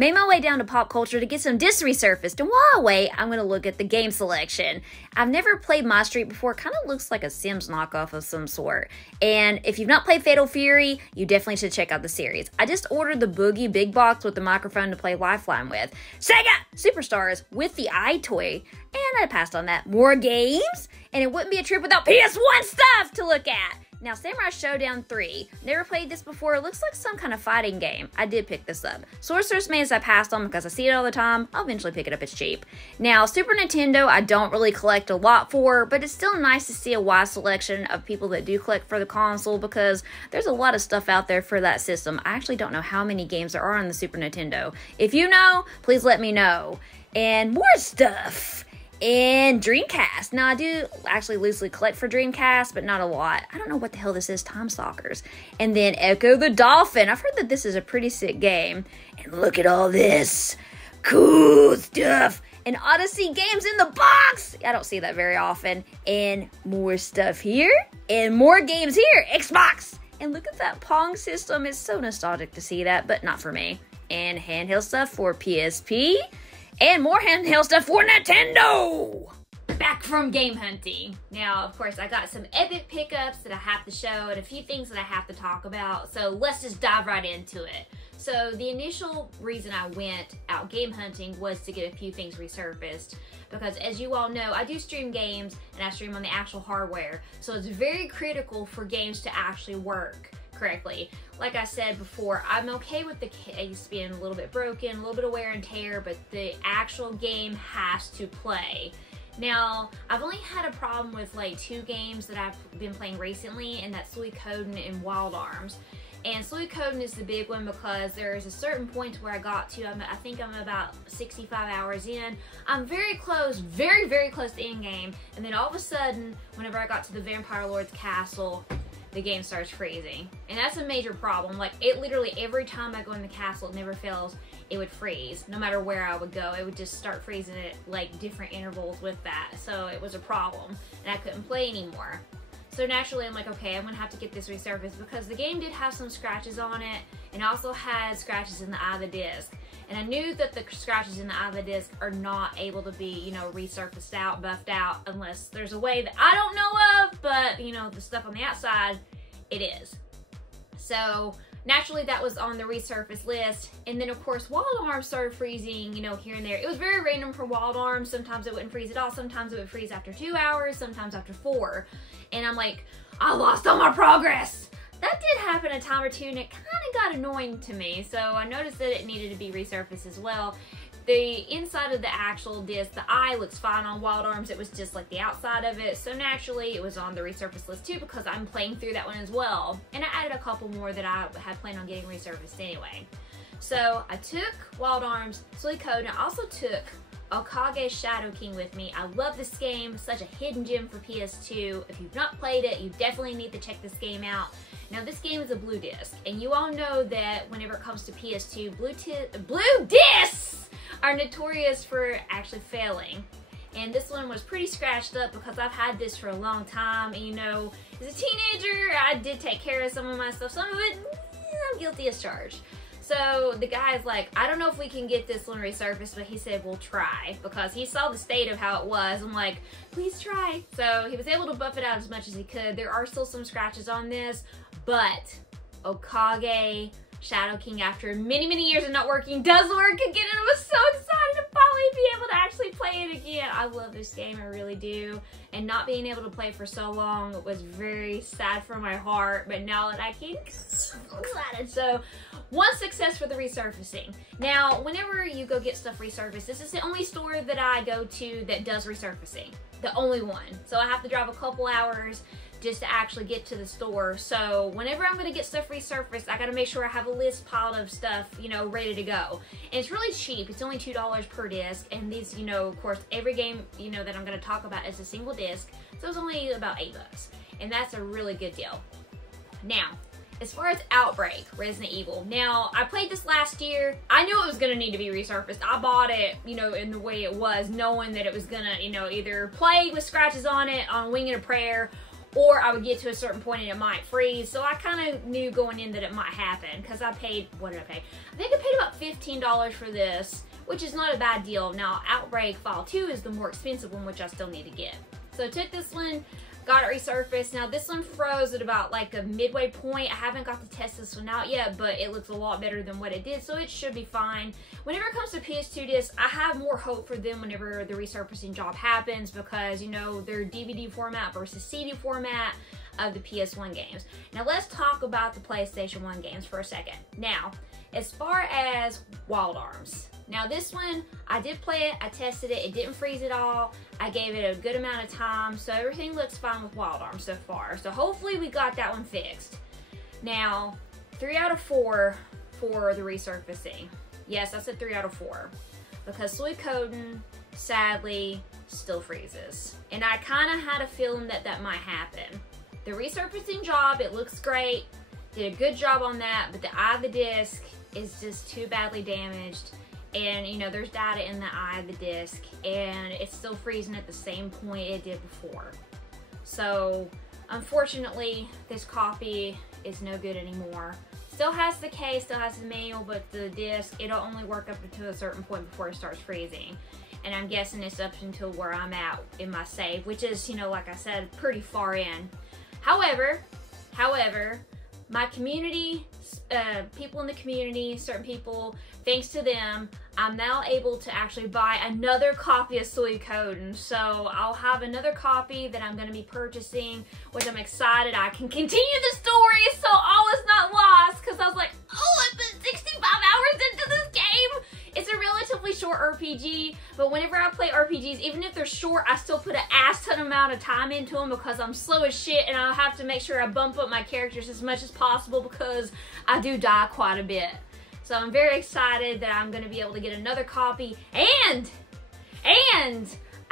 Made my way down to pop culture to get some discs resurfaced, and while I wait, I'm going to look at the game selection. I've never played My Street before. It kind of looks like a Sims knockoff of some sort. And if you've not played Fatal Fury, you definitely should check out the series. I just ordered the Boogie Big Box with the microphone to play Lifeline with. Sega Superstars with the iToy, and I passed on that. More games, and it wouldn't be a trip without PS1 stuff to look at. Now, Samurai Showdown 3. Never played this before. It looks like some kind of fighting game. I did pick this up. Sorcerer's Maze I passed on because I see it all the time. I'll eventually pick it up. It's cheap. Now, Super Nintendo I don't really collect a lot for, but it's still nice to see a wide selection of people that do collect for the console because there's a lot of stuff out there for that system. I actually don't know how many games there are on the Super Nintendo. If you know, please let me know. And more stuff. And Dreamcast. Now, I do actually loosely collect for Dreamcast, but not a lot. I don't know what the hell this is. Time Stalkers. And then Echo the Dolphin. I've heard that this is a pretty sick game. And look at all this cool stuff. And Odyssey games in the box. I don't see that very often. And more stuff here. And more games here. Xbox. And look at that Pong system. It's so nostalgic to see that, but not for me. And handheld stuff for PSP. And more handheld stuff for Nintendo! Back from game hunting. Now, of course, I got some epic pickups that I have to show and a few things that I have to talk about. So let's just dive right into it. So the initial reason I went out game hunting was to get a few things resurfaced. Because as you all know, I do stream games and I stream on the actual hardware. So it's very critical for games to actually work correctly. Like I said before, I'm okay with the case being a little bit broken, a little bit of wear and tear, but the actual game has to play. Now, I've only had a problem with like 2 games that I've been playing recently, and that's Suikoden and Wild Arms. And Suikoden is the big one because there is a certain point where I got to, I think I'm about 65 hours in. I'm very close, very, very close to end game, and then all of a sudden, whenever I got to the Vampire Lord's castle, the game starts freezing. And that's a major problem. Like, it literally, every time I go in the castle, it never fails, it would freeze. No matter where I would go, it would just start freezing at, like, different intervals with that. So it was a problem, and I couldn't play anymore. So naturally, I'm like, okay, I'm gonna have to get this resurfaced because the game did have some scratches on it, and also had scratches in the eye of the disc. And I knew that the scratches in the eye of the disc are not able to be, you know, resurfaced out, buffed out, unless there's a way that I don't know of, but, you know, the stuff on the outside, it is. So, naturally, that was on the resurface list. And then, of course, Wild Arms started freezing, you know, here and there. It was very random for Wild Arms. Sometimes it wouldn't freeze at all. Sometimes it would freeze after 2 hours. Sometimes after 4. And I'm like, I lost all my progress. That did happen a time or two, and it kind of got annoying to me. So I noticed that it needed to be resurfaced as well. The inside of the actual disc, the eye looks fine on Wild Arms. It was just like the outside of it. So naturally, it was on the resurface list too because I'm playing through that one as well. And I added a couple more that I had planned on getting resurfaced anyway. So I took Wild Arms, Suikoden. I also took Okage Shadow King with me. I love this game. Such a hidden gem for PS2. If you've not played it, you definitely need to check this game out. Now, this game is a blue disc, and you all know that whenever it comes to PS2, blue discs are notorious for actually failing. And this one was pretty scratched up because I've had this for a long time, and you know, as a teenager, I did take care of some of my stuff. Some of it, I'm guilty as charged. So the guy's like, I don't know if we can get this one resurfaced, but he said, we'll try, because he saw the state of how it was. I'm like, please try. So he was able to buff it out as much as he could. There are still some scratches on this, but Okage Shadow King, after many, many years of not working, does work again, and I was so excited to finally be able to actually play it again. I love this game, I really do. And not being able to play for so long was very sad for my heart, but now that I can, I'm so excited. So, one success for the resurfacing. Now, whenever you go get stuff resurfaced, this is the only store that I go to that does resurfacing. The only one. So I have to drive a couple hours just to actually get to the store. So whenever I'm gonna get stuff resurfaced, I gotta make sure I have a list piled of stuff, you know, ready to go. And it's really cheap. It's only $2 per disc. And these, you know, of course, every game, you know, that I'm gonna talk about is a single disc. So it's only about $8. And that's a really good deal. Now, as far as Outbreak, Resident Evil. Now, I played this last year. I knew it was gonna need to be resurfaced. I bought it, you know, in the way it was, knowing that it was gonna, you know, either play with scratches on it, on Wing and a Prayer, or I would get to a certain point and it might freeze. So I kind of knew going in that it might happen because I paid, what did I pay? I think I paid about $15 for this, which is not a bad deal. Now, Outbreak File 2 is the more expensive one, which I still need to get. So I took this one, got it resurfaced. Now this one froze at about like a midway point. I haven't got to test this one out yet, but it looks a lot better than what it did, so it should be fine. Whenever it comes to PS2 discs, I have more hope for them whenever the resurfacing job happens because, you know, they're DVD format versus CD format of the PS1 games. Now let's talk about the PlayStation 1 games for a second. Now, as far as Wild Arms. Now this one, I did play it, I tested it, it didn't freeze at all. I gave it a good amount of time, so everything looks fine with Wild Arms so far. So hopefully we got that one fixed. Now, 3 out of 4 for the resurfacing. Yes, I said 3 out of 4. Because Suikoden, sadly, still freezes. And I kind of had a feeling that that might happen. The resurfacing job, it looks great. Did a good job on that, but the eye of the disc is just too badly damaged. And, you know, there's data in the eye of the disc, and it's still freezing at the same point it did before. So, unfortunately, this copy is no good anymore. Still has the case, still has the manual, but the disc, it'll only work up to a certain point before it starts freezing. And I'm guessing it's up until where I'm at in my save, which is, you know, like I said, pretty far in. However, my community, people in the community, certain people, thanks to them, I'm now able to actually buy another copy of Suikoden. So I'll have another copy that I'm going to be purchasing, which I'm excited I can continue the story so all is not lost. Because I was like, oh, I've been 65 hours into this game. It's a relatively short RPG, but whenever I play RPGs, even if they're short, I still put an ass ton amount of time into them because I'm slow as shit and I have to make sure I bump up my characters as much as possible because I do die quite a bit. So I'm very excited that I'm going to be able to get another copy and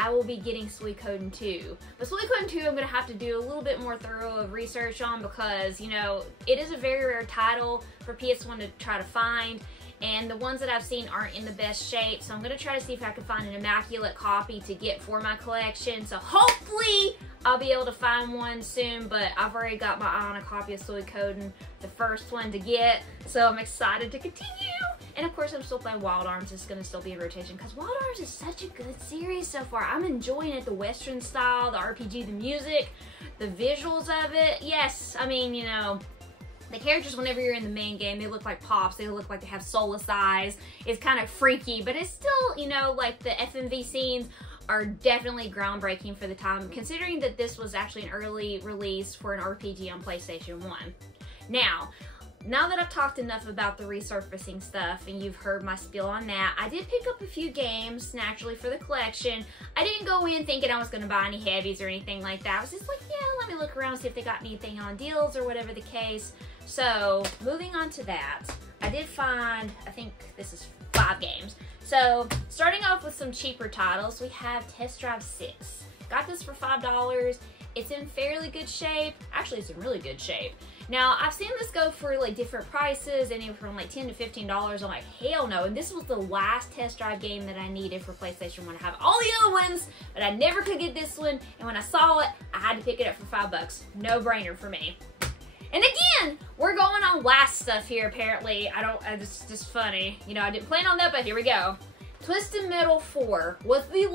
I will be getting Suikoden 2. But Suikoden 2 I'm going to have to do a little bit more thorough of research on because, you know, it is a very rare title for PS1 to try to find. And the ones that I've seen aren't in the best shape, so I'm going to try to see if I can find an immaculate copy to get for my collection. So hopefully I'll be able to find one soon, but I've already got my eye on a copy of Suikoden, the first one to get, so I'm excited to continue. And of course I'm still playing Wild Arms, it's going to still be in rotation, because Wild Arms is such a good series so far. I'm enjoying it, the Western style, the RPG, the music, the visuals of it. Yes, I mean, you know, the characters, whenever you're in the main game, they look like Pops. They look like they have soulless eyes. It's kind of freaky, but it's still, you know, like the FMV scenes are definitely groundbreaking for the time, considering that this was actually an early release for an RPG on PlayStation 1. Now that I've talked enough about the resurfacing stuff and you've heard my spiel on that, I did pick up a few games naturally for the collection. I didn't go in thinking I was going to buy any heavies or anything like that. I was just like, yeah, let me look around, see if they got anything on deals or whatever the case. So, moving on to that, I did find, I think this is 5 games. So, starting off with some cheaper titles, we have Test Drive 6. Got this for $5. It's in fairly good shape. Actually, it's in really good shape. Now, I've seen this go for like different prices, anywhere from like $10 to $15. I'm like, hell no. And this was the last Test Drive game that I needed for PlayStation 1. I have all the other ones, but I never could get this one. And when I saw it, I had to pick it up for $5. No brainer for me. And again, we're going on last stuff here, apparently. It's just funny. You know, I didn't plan on that, but here we go. Twisted Metal 4 was the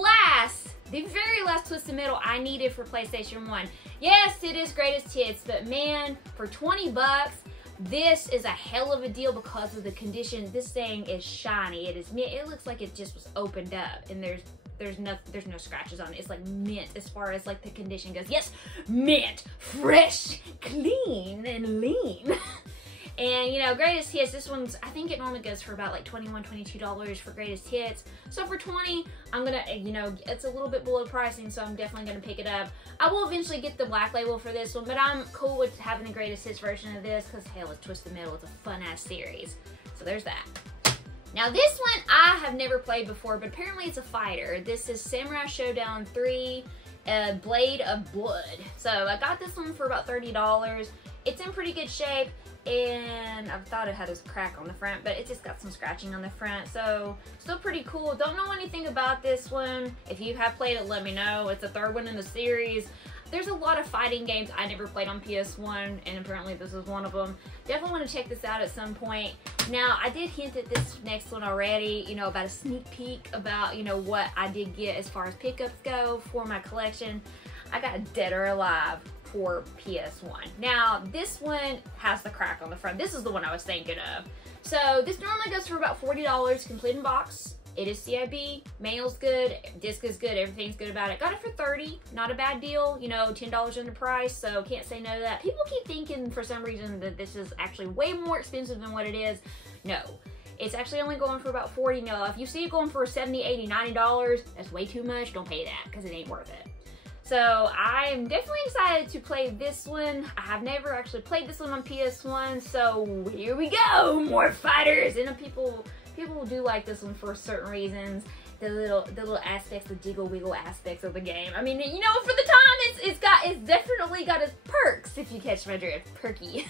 very last Twisted Metal I needed for PlayStation 1. Yes, it is greatest hits, but man, for 20 bucks, this is a hell of a deal because of the condition. This thing is shiny. It looks like it just was opened up, and there's no scratches on it. It's like mint as far as like the condition goes. Yes, mint, fresh, clean, and lean. And you know, greatest hits, this one's, I think it normally goes for about like $21, $22 for greatest hits. So for 20, I'm gonna, you know, it's a little bit below pricing, so I'm definitely gonna pick it up. I will eventually get the black label for this one, but I'm cool with having the greatest hits version of this because hell, it's Twisted Metal. It's a fun ass series. So there's that. Now this one I have never played before, but apparently it's a fighter. This is Samurai Showdown 3, Blade of Blood. So I got this one for about $30. It's in pretty good shape, and I thought it had a crack on the front, but it just got some scratching on the front, so still pretty cool. Don't know anything about this one. If you have played it, let me know. It's the 3rd one in the series. there's a lot of fighting games I never played on PS1, and apparently this is one of them. Definitely want to check this out at some point. Now, I did hint at this next one already, you know, about a sneak peek about, you know, what I did get as far as pickups go for my collection. I got Dead or Alive for PS1. Now, this one has the crack on the front. This is the one I was thinking of. So, this normally goes for about $40, complete in box. It is CIB, manual's good, disc is good, everything's good about it. Got it for $30, not a bad deal, you know, $10 under price, so can't say no to that. People keep thinking for some reason that this is actually way more expensive than what it is. No, it's actually only going for about $40. Now, if you see it going for $70, $80, $90, that's way too much. Don't pay that, because it ain't worth it. So I'm definitely excited to play this one. I have never actually played this one on PS1, so here we go, more fighters. And people do like this one for certain reasons. The little aspects, the jiggle wiggle aspects of the game. I mean, you know, for the time, it's definitely got its perks, if you catch my drift. Perky.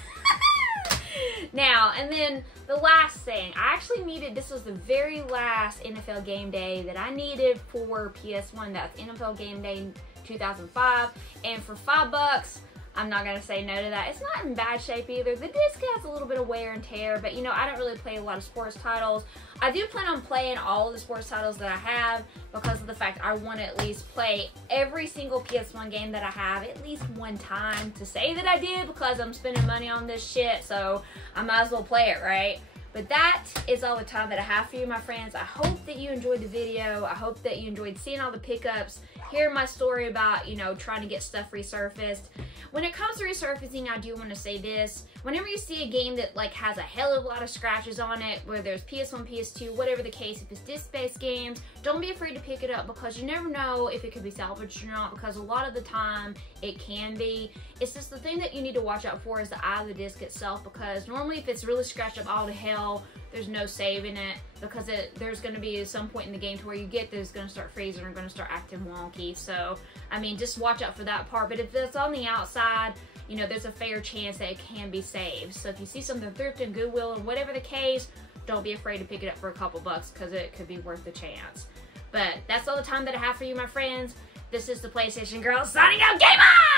Now, and then the last thing, I actually needed, this was the very last NFL Game Day that I needed for PS1. That's NFL Game Day 2005, and for $5, I'm not gonna say no to that. It's not in bad shape either. The disc has a little bit of wear and tear, but you know, I don't really play a lot of sports titles. I do plan on playing all of the sports titles that I have because of the fact I want to at least play every single PS1 game that I have at least one time to say that I did, because I'm spending money on this shit, so I might as well play it, right? But that is all the time that I have for you, my friends. I hope that you enjoyed the video. I hope that you enjoyed seeing all the pickups, hearing my story about, you know, trying to get stuff resurfaced. When it comes to resurfacing, I do want to say this. Whenever you see a game that like has a hell of a lot of scratches on it, whether there's PS1, PS2, whatever the case, if it's disc-based games, don't be afraid to pick it up, because you never know if it could be salvaged or not, because a lot of the time it can be. It's just the thing that you need to watch out for is the eye of the disc itself, because normally if it's really scratched up all to hell, there's no saving it, because there's going to be some point in the game to where you get this going to start freezing or going to start acting wonky. So, I mean, just watch out for that part. But if it's on the outside, you know, there's a fair chance that it can be saved. So if you see something thrifted, Goodwill, and whatever the case, don't be afraid to pick it up for a couple bucks, because it could be worth the chance. But that's all the time that I have for you, my friends. This is the PlayStation Girl signing out. Game on!